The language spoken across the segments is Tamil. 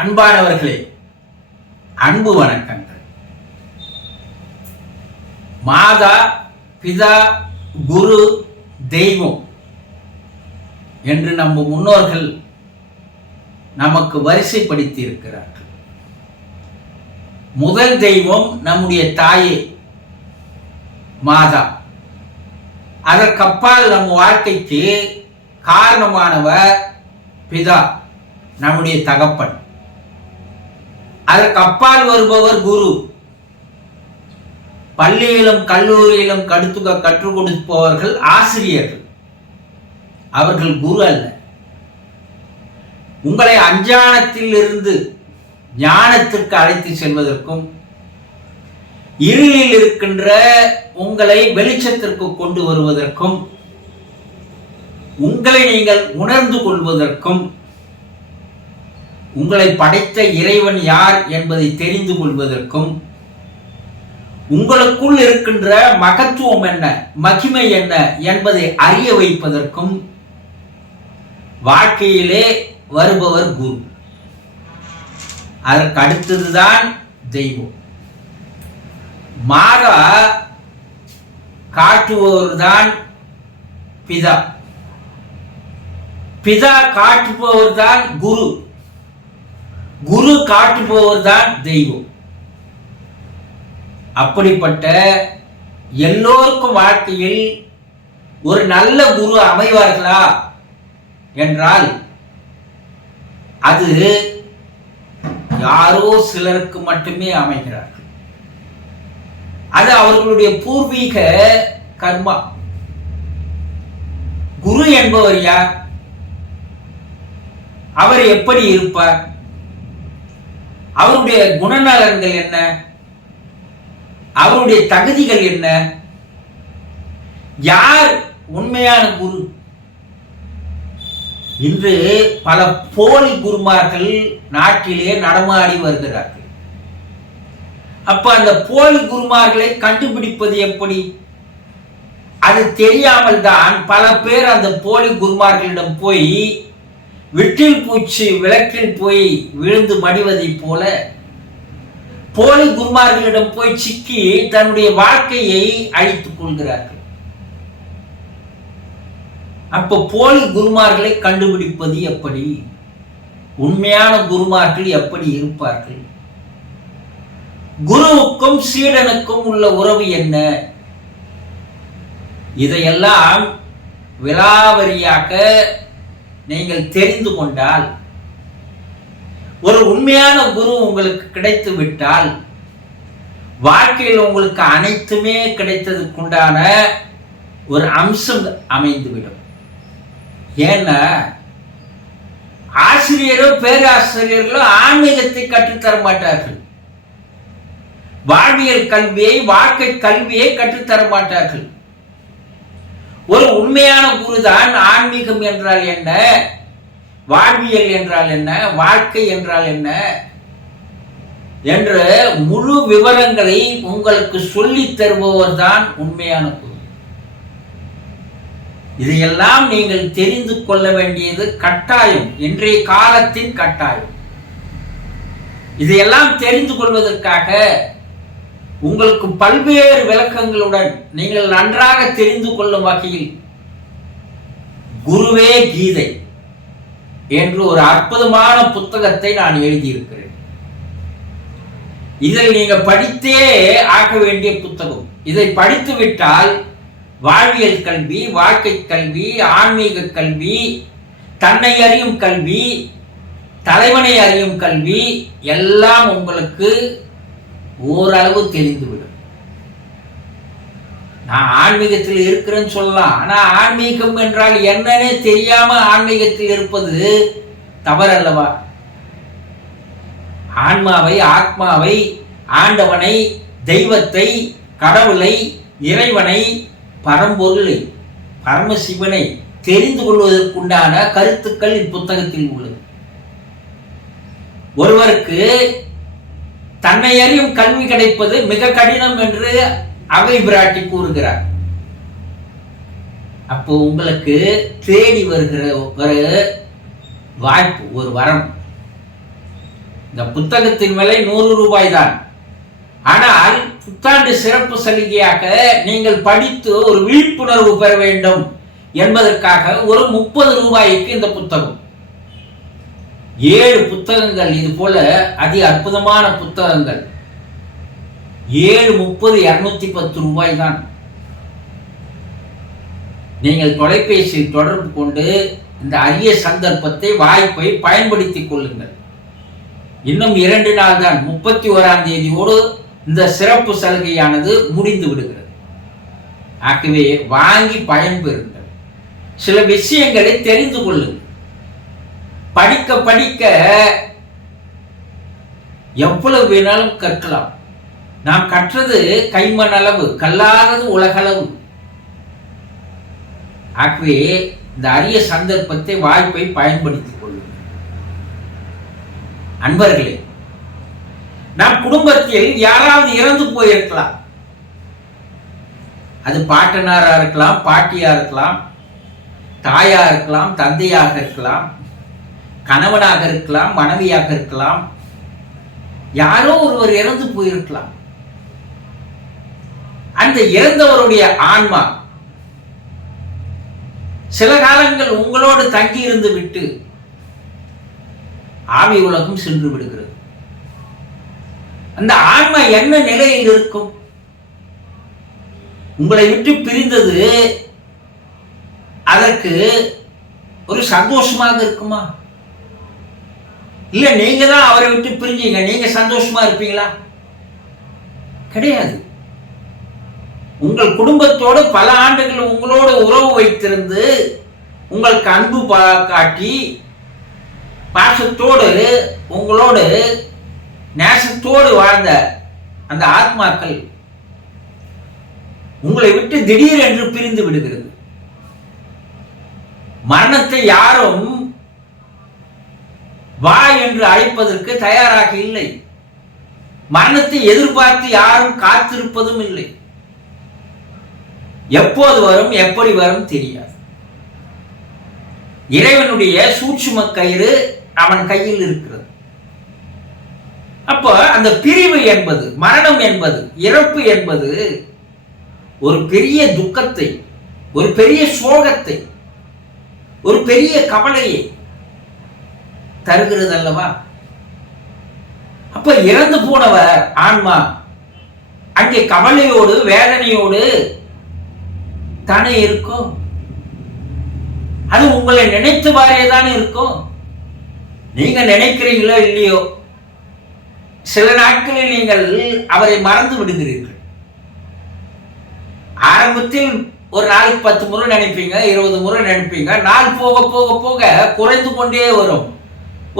அன்பானவர்களே, அன்பு வணக்கங்கள். மாதா, பிதா, குரு, தெய்வம் என்று நம்ம முன்னோர்கள் நமக்கு வரிசைப்படுத்தி இருக்கிறார்கள். முதல் தெய்வம் நம்முடைய தாயே மாதா. அதற்கப்பால் நம் வாழ்க்கைக்கு காரணமானவர் பிதா, நம்முடைய தகப்பன். அதற்கு அப்பால் வருபவர் குரு. பள்ளியிலும் கல்லூரியிலும் கற்றுக் கொடுப்பவர்கள் ஆசிரியர்கள். அவர்கள் குரு அல்ல. உங்களை அஞ்ஞானத்தில் இருந்து ஞானத்திற்கு அழைத்து செல்வதற்கும், இருளில் இருக்கின்ற உங்களை வெளிச்சத்திற்கு கொண்டு வருவதற்கும், உங்களை நீங்கள் உணர்ந்து கொள்வதற்கும், உங்களை படைத்த இறைவன் யார் என்பதை தெரிந்து கொள்வதற்கும், உங்களுக்குள் இருக்கின்ற மகத்துவம் என்ன, மகிமை என்ன என்பதை அறிய வைப்பதற்கும் வாழ்க்கையிலே வருபவர் குரு. அதற்கு அடுத்ததுதான் தெய்வம். மாதா காட்டுபவர்தான் பிதா. பிதா காட்டுபவர்தான் குரு. குரு காட்டுபவர்தான் தெய்வம். அப்படிப்பட்ட எல்லோருக்கும் வாழ்க்கையில் ஒரு நல்ல குரு அமைவார்களா என்றால் அது யாரோ சிலருக்கு மட்டுமே அமைகிறார்கள். அது அவர்களுடைய பூர்வீக கர்மா. குரு என்பவர் யார்? அவர் எப்படி இருப்பார்? அவருடைய குணநலன்கள் என்ன? அவருடைய தகுதிகள் என்ன? யார் உண்மையான குரு? இன்று பல போலி குருமார்கள் நாட்டிலே நடமாடி வருகிறார்கள். அப்ப அந்த போலி குருமார்களை கண்டுபிடிப்பது எப்படி? அது தெரியாமல் தான் பல பேர் அந்த போலி குருமார்களிடம் போய் விட்டில் பூச்சி விளக்கில் போய் விழுந்து மடிவதை போல போலி குருமார்களிடம் போய் சிக்கி தன்னுடைய வாழ்க்கையை அழித்துக் கொள்கிறார்கள். அப்ப போலி குருமார்களை கண்டுபிடிப்பது எப்படி? உண்மையான குருமார்கள் எப்படி இருப்பார்கள்? குருவுக்கும் சீடனுக்கும் உள்ள உறவு என்ன? இதையெல்லாம் விலாவரியாக நீங்கள் தெரிந்து கொண்டால், ஒரு உண்மையான குரு உங்களுக்கு கிடைத்து விட்டால், வாழ்க்கையில் உங்களுக்கு அனைத்துமே கிடைத்ததுக்குண்டான ஒரு அம்சம் அமைந்துவிடும். ஏன்னா ஆசிரியரோ பேராசிரியர்களோ ஆன்மீகத்தை கற்றுத்தர மாட்டார்கள். வாழ்வியல் கல்வியை, வாழ்க்கை கல்வியை கற்றுத்தர மாட்டார்கள். ஒரு உண்மையான குருதான் ஆன்மீகம் என்றால் என்ன, வாழ்வியல் என்றால் என்ன, வாழ்க்கை என்றால் என்ன என்ற முழு விவரங்களை உங்களுக்கு சொல்லித் தருபவர் தான் உண்மையான குரு. இதையெல்லாம் நீங்கள் தெரிந்து கொள்ள வேண்டியது கட்டாயம், இன்றைய காலத்தின் கட்டாயம். இதையெல்லாம் தெரிந்து கொள்வதற்காக உங்களுக்கு பல்வேறு விளக்கங்களுடன் நீங்கள் நன்றாக தெரிந்து கொள்ளும் வகையில் குருவே கீதை என்று ஒரு அற்புதமான புத்தகத்தை நான் எழுதியிருக்கிறேன். இதில் நீங்கள் படித்தே ஆக வேண்டிய புத்தகம். இதை படித்து விட்டால் வாழ்வியல் கல்வி, வாழ்க்கை கல்வி, ஆன்மீக கல்வி, தன்னை அறியும் கல்வி, தலைவனை அறியும் கல்வி எல்லாம் உங்களுக்கு ஓரளவு தெரிந்துவிடும். நான் ஆன்மீகத்தில் இருக்கிறேன்னு சொல்லலாம், ஆனா ஆன்மீகம் என்றால் என்னன்னே தெரியாம ஆன்மீகத்தில் இருப்பது தவறல்லவா? ஆன்மாவை, ஆத்மாவை, ஆண்டவனை, தெய்வத்தை, கடவுளை, இறைவனை, பரம்பொருளை, பரமசிவனை தெரிந்து கொள்வதற்குண்டான கருத்துக்கள் இப்புத்தகத்தில் உள்ளது. ஒருவருக்கு தன்னை அறியும் கல்வி கிடைப்பது மிக கடினம் என்று அவை பிராட்டி கூறுகிறார். அப்போ உங்களுக்கு தேடி வருகிற ஒரு வாய்ப்பு, ஒரு வரம். இந்த புத்தகத்தின் விலை 100 ரூபாய் தான். ஆனால் புத்தாண்டு சிறப்பு சலுகையாக நீங்கள் படித்து ஒரு விழிப்புணர்வு பெற வேண்டும் என்பதற்காக ஒரு 30 ரூபாய்க்கு இந்த புத்தகம், 7 புத்தகங்கள், இது போல அதி அற்புதமான புத்தகங்கள், 7 30 210 ரூபாய் தான். நீங்கள் தொலைபேசியில் தொடர்பு கொண்டு இந்த அரிய சந்தர்ப்பத்தை, வாய்ப்பை பயன்படுத்திக் கொள்ளுங்கள். இன்னும் 2 நாள் தான், 31ஆம் தேதியோடு இந்த சிறப்பு சலுகையானது முடிந்து விடுகிறது. ஆகவே வாங்கி பயன்பெறுங்கள். சில விஷயங்களை தெரிந்து கொள்ளுங்கள். படிக்க படிக்க எவ்வளவு வேணாலும் கற்கலாம். நாம் கற்றது கைமண் அளவு, கல்லாதது உலகளவு. ஆகவே இந்த அரிய சந்தர்ப்பத்தை, வாய்ப்பை பயன்படுத்திக் கொள்ளுங்கள். அன்பர்களே, நம் குடும்பத்தில் யாராவது இறந்து போயிருக்கலாம். அது பாட்டனாரா இருக்கலாம், பாட்டியா இருக்கலாம், தாயா இருக்கலாம், தந்தையாக இருக்கலாம், கணவனாக இருக்கலாம், மனைவியாக இருக்கலாம். யாரோ ஒருவர் இறந்து போயிருக்கலாம். அந்த இறந்தவருடைய ஆன்மா சில காலங்கள் உங்களோடு தங்கி இருந்து விட்டு ஆவி உலகம் சென்று விடுகிறது. அந்த ஆன்மா என்ன நிலையில் இருக்கும்? உங்களை விட்டு பிரிந்தது அதற்கு ஒரு சந்தோஷமாக இருக்குமா? இல்ல நீங்க தான் அவரை விட்டு பிரிஞ்சீங்க, நீங்க சந்தோஷமா இருப்பீங்களா? கிடையாது. உங்கள் குடும்பத்தோடு பல ஆண்டுகள் உங்களோடு உறவு வைத்திருந்து, உங்களுக்கு அன்பு காட்டி, பாசத்தோடு உங்களோடு நேசத்தோடு வாழ்ந்த அந்த ஆத்மாக்கள் உங்களை விட்டு திடீரென்று பிரிந்து விடுகிறது. மரணத்தை யாரும் வா என்று அழைப்பதற்கு தயாராக இல்லை. மரணத்தை எதிர்பார்த்து யாரும் காத்திருப்பதும் இல்லை. எப்போது வரும், எப்படி வரும் தெரியாது. இறைவனுடைய சூட்சும கயிறு அவன் கையில் இருக்கிறது. அப்போ அந்த பிரிவு என்பது, மரணம் என்பது, இறப்பு என்பது ஒரு பெரிய துக்கத்தை, ஒரு பெரிய சோகத்தை, ஒரு பெரிய கவலையை தருகிறது அல்லவா? அப்ப இறந்து போனவர் ஆன்மா அங்கே கவலையோடு வேதனையோடு தானே இருக்கும். அது உங்களை நினைத்தவாறே தானே இருக்கும். நீங்க நினைக்கிறீங்களோ இல்லையோ, சில நாட்களில் நீங்கள் அவரை மறந்து விடுகிறீர்கள். ஆரம்பத்தில் ஒரு நாளைக்கு 10 முறை நினைப்பீங்க, 20 முறை நினைப்பீங்க. நாள் போக போக போக குறைந்து கொண்டே வரும்.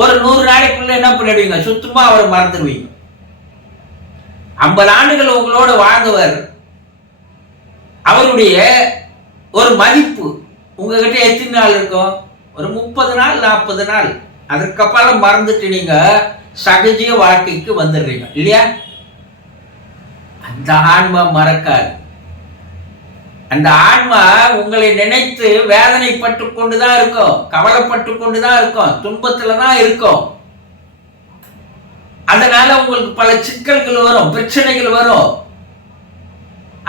ஒரு 100 நாளைக்குள்ள என்ன பண்ணிடுவீங்க? சுத்தமா அவரை மறந்துடுவீங்க. 50 ஆண்டுகள் உங்களோட வாழ்ந்தவர், அவருடைய ஒரு மதிப்பு உங்ககிட்ட எத்தனை நாள் இருக்கும்? ஒரு 30 நாள் 40 நாள். அதற்கப்புறம் மறந்துட்டு நீங்க சகஜ வாழ்க்கைக்கு வந்துடுறீங்க இல்லையா? அந்த ஆன்மா மறக்காது. அந்த ஆன்மா உங்களை நினைத்து வேதனைப்பட்டு கொண்டுதான் இருக்கும், கவலைப்பட்டு கொண்டுதான் இருக்கும், துன்பத்துல தான் இருக்கும். அதனால உங்களுக்கு பல சிக்கல்கள் வரும், பிரச்சனைகள் வரும்.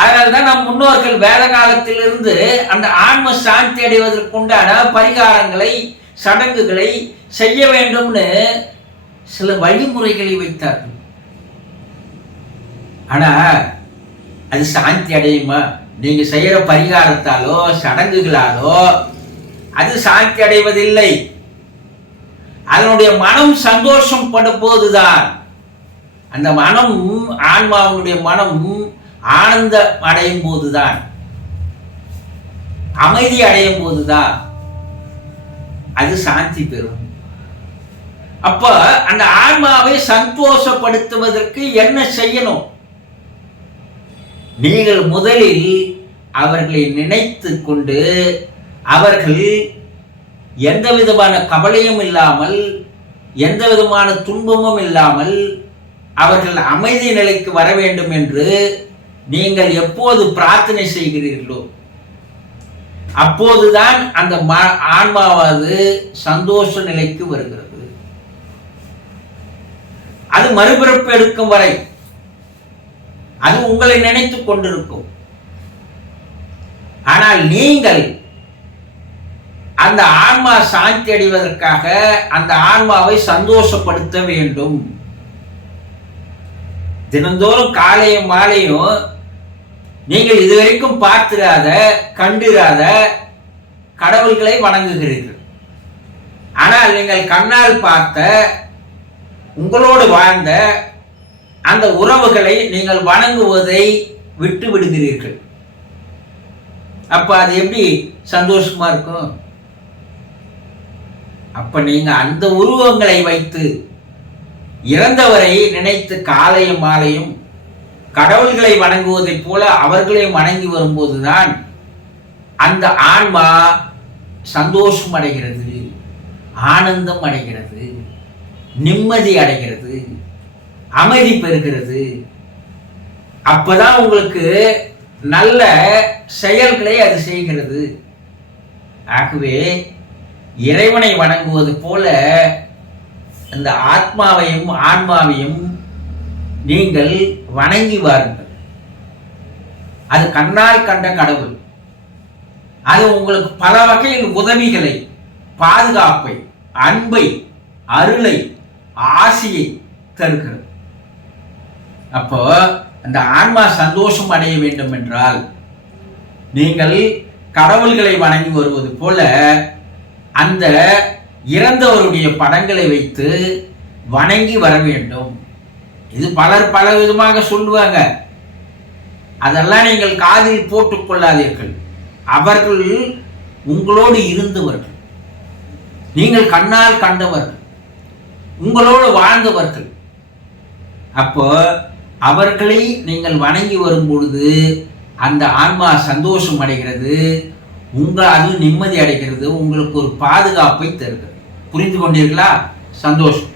அதனால்தான் நம் முன்னோர்கள் வேத காலத்திலிருந்து அந்த ஆன்ம சாந்தி அடைவதற்குண்டான பரிகாரங்களை, சடங்குகளை செய்ய வேண்டும்னு சில வழிமுறைகளை வைத்தார்கள். ஆனா அது சாந்தி அடையுமா? நீங்க செய்யற பரிகாரத்தாலோ சடங்குகளாலோ அது சாந்தி அடைவதில்லை. அதனுடைய மனம் சந்தோஷம் படும் போதுதான், அந்த மனம், ஆன்மாவுடைய மனம் ஆனந்தம் அடையும் போதுதான், அமைதி அடையும் போதுதான் அது சாந்தி பெறும். அப்ப அந்த ஆன்மாவை சந்தோஷப்படுத்துவதற்கு என்ன செய்யணும்? நீங்கள் முதலில் அவர்களை நினைத்து கொண்டு, அவர்கள் எந்த விதமான கவலையும் இல்லாமல், எந்த விதமான துன்பமும் இல்லாமல் அவர்கள் அமைதி நிலைக்கு வர வேண்டும் என்று நீங்கள் எப்போது பிரார்த்தனை செய்கிறீர்களோ அப்போதுதான் அந்த ஆன்மாவாது சந்தோஷ நிலைக்கு வருகிறது. அது மறுபிறப்பு எடுக்கும் வரை அது உங்களை நினைத்துக் கொண்டிருக்கும். ஆனால் நீங்கள் அந்த ஆன்மா சாந்தி அடைவதற்காக அந்த ஆன்மாவை சந்தோஷப்படுத்த வேண்டும். தினந்தோறும் காலையும் மாலையும் நீங்கள் இதுவரைக்கும் பார்த்திராத கண்டிராத கடவுள்களை வணங்குகிறீர்கள். ஆனால் நீங்கள் கண்ணால் பார்த்த உங்களோடு வாழ்ந்த அந்த உறவுகளை நீங்கள் வணங்குவதை விட்டு விடுகிறீர்கள். அப்ப அது எப்படி சந்தோஷமா இருக்கும்? அப்ப நீங்க அந்த உருவங்களை வைத்து இறந்தவரை நினைத்து காலையும் மாலையும் கடவுள்களை வணங்குவதைப் போல அவர்களையும் வணங்கி வரும்போதுதான் அந்த ஆன்மா சந்தோஷம் அடைகிறது, ஆனந்தம் அடைகிறது, நிம்மதி அடைகிறது, அமைதி பெறுகிறது. அப்பதான் உங்களுக்கு நல்ல செயல்களை அது செய்கிறது. ஆகவே இறைவனை வணங்குவது போல அந்த ஆத்மாவையும் ஆன்மாவையும் நீங்கள் வணங்கி வாருங்கள். அது கண்ணால் கண்ட கடவுள். அது உங்களுக்கு பல வகையில் உதவிகளை, பாதுகாப்பை, அன்பை, அருளை, ஆசியை தருகிறது. அப்போ அந்த ஆன்மா சந்தோஷம் அடைய வேண்டும் என்றால் நீங்கள் கடவுள்களை வணங்கி வருவது போல அந்த இறந்தவருடைய படங்களை வைத்து வணங்கி வர வேண்டும். இது பலர் பல விதமாக சொல்லுவாங்க. அதெல்லாம் நீங்கள் காதில் போட்டுக் கொள்ளாதீர்கள். அவர்கள் உங்களோடு இருந்தவர்கள், நீங்கள் கண்ணால் கண்டவர்கள், உங்களோடு வாழ்ந்தவர்கள். அப்போ அவர்களை நீங்கள் வணங்கி வரும் பொழுது அந்த ஆன்மா சந்தோஷம் அடைகிறது, அது நிம்மதி அடைகிறது, உங்களுக்கு ஒரு பாதுகாப்பை தருகிறது. புரிந்து கொண்டீர்களா? சந்தோஷம்.